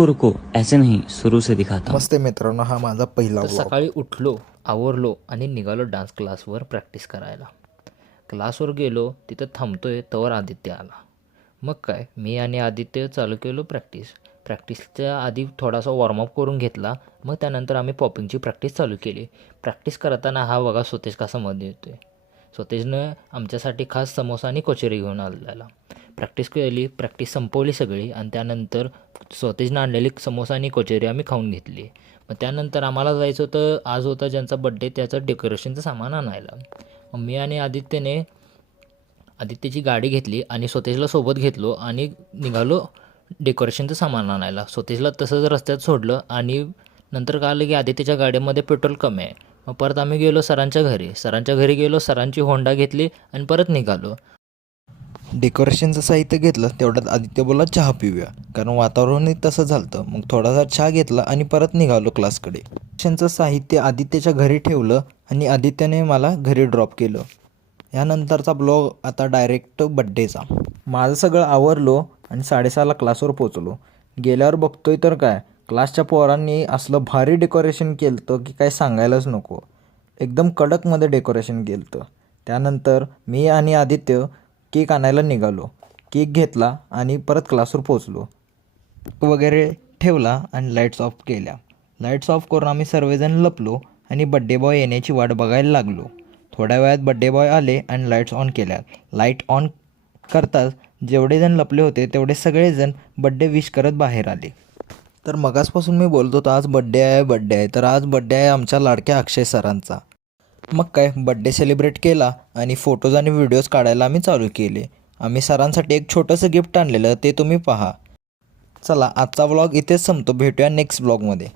रुको ऐसे नहीं शुरू से दिखाता हूं। मस्त आहे मित्रांनो, हा माझा पहिला तर व्लॉग. सकाळी उठलो, आवरलो आणि निघालो डान्स क्लासवर प्रॅक्टिस करायला. क्लासवर गेलो, तिथं थांबतोय तोवर आदित्य आला. मग काय, मी आणि आदित्य चालू केलो प्रॅक्टिस. प्रॅक्टिसच्या आधी थोडासा वॉर्मअप करून घेतला. मग त्यानंतर आम्ही पॉपिंगची प्रॅक्टिस चालू केली. प्रॅक्टिस करताना हा बघा स्वतेज कसा मध्ये येतो आहे. स्वतेजनं आमच्यासाठी खास समोसा आणि कचोरी घेऊन आलेला. प्रॅक्टिस केली, प्रॅक्टिस संपवली सगळी आणि त्यानंतर स्वतेजनं आणलेली समोसा आणि कचोरी आम्ही खाऊन घेतली. मग त्यानंतर आम्हाला जायचं होतं, आज होता ज्यांचा बड्डे त्याचं डेकोरेशनचं सामान आणायला. मग मी आणि आदित्यची गाडी घेतली आणि स्वतेजला सोबत घेतलो आणि निघालो डेकोरेशनचं सामान आणायला. स्वतेजला तसंच रस्त्यात सोडलं आणि नंतर कळलं की आदित्यच्या गाडीमध्ये पेट्रोल कमी आहे. मग परत आम्ही गेलो सरांच्या घरी गेलो, सरांची होंडा घेतली आणि परत निघालो. डेकोरेशनचं साहित्य घेतलं, तेवढ्यात आदित्य बोलला चहा पिऊया, कारण वातावरणही तसं झालं. मग थोडासा चहा घेतला आणि परत निघालो क्लासकडे. डेकोरेशनचं साहित्य आदित्यच्या घरी ठेवलं आणि आदित्यने मला घरी ड्रॉप केलं. यानंतरचा ब्लॉग आता डायरेक्ट बड्डेचा. माझं सगळं आवरलो आणि 6:30ला क्लासवर पोचलो. गेल्यावर बघतोय तर काय, क्लासच्या पोरांनी असलं भारी डेकोरेशन केलं होतं की काय सांगायलाच नको. एकदम कडकमध्ये डेकोरेशन केलं होतं. त्यानंतर मी आणि आदित्य केक आणायला निघालो. केक घेतला आणि परत क्लासवर पोचलो. वगैरे ठेवला आणि लाईट्स ऑफ केल्या. लाईट्स ऑफ करून आम्ही सर्वजण लपलो आणि बड्डे बॉय येण्याची वाट बघायला लागलो. थोड्या वेळात बड्डे बॉय आले आणि लाईट्स ऑन केल्या. लाईट ऑन करताच जेवढे जण लपले होते तेवढे सगळेजण बड्डे विश करत बाहेर आले. तर मगाचपासून मी बोलतो होतो आज बड्डे आहे. तर आज बड्डे आहे आमच्या लाडक्या अक्षय सरांचा. मग काय, बड्डे सेलिब्रेट केला आणि फोटोज आणि व्हिडिओज काढायला आम्ही चालू केले. आम्ही सरांसाठी एक छोटंसं गिफ्ट आणलेलं, ते तुम्ही पहा. चला, आजचा व्लॉग इथेच संपतो. भेटूया नेक्स्ट व्लॉगमध्ये.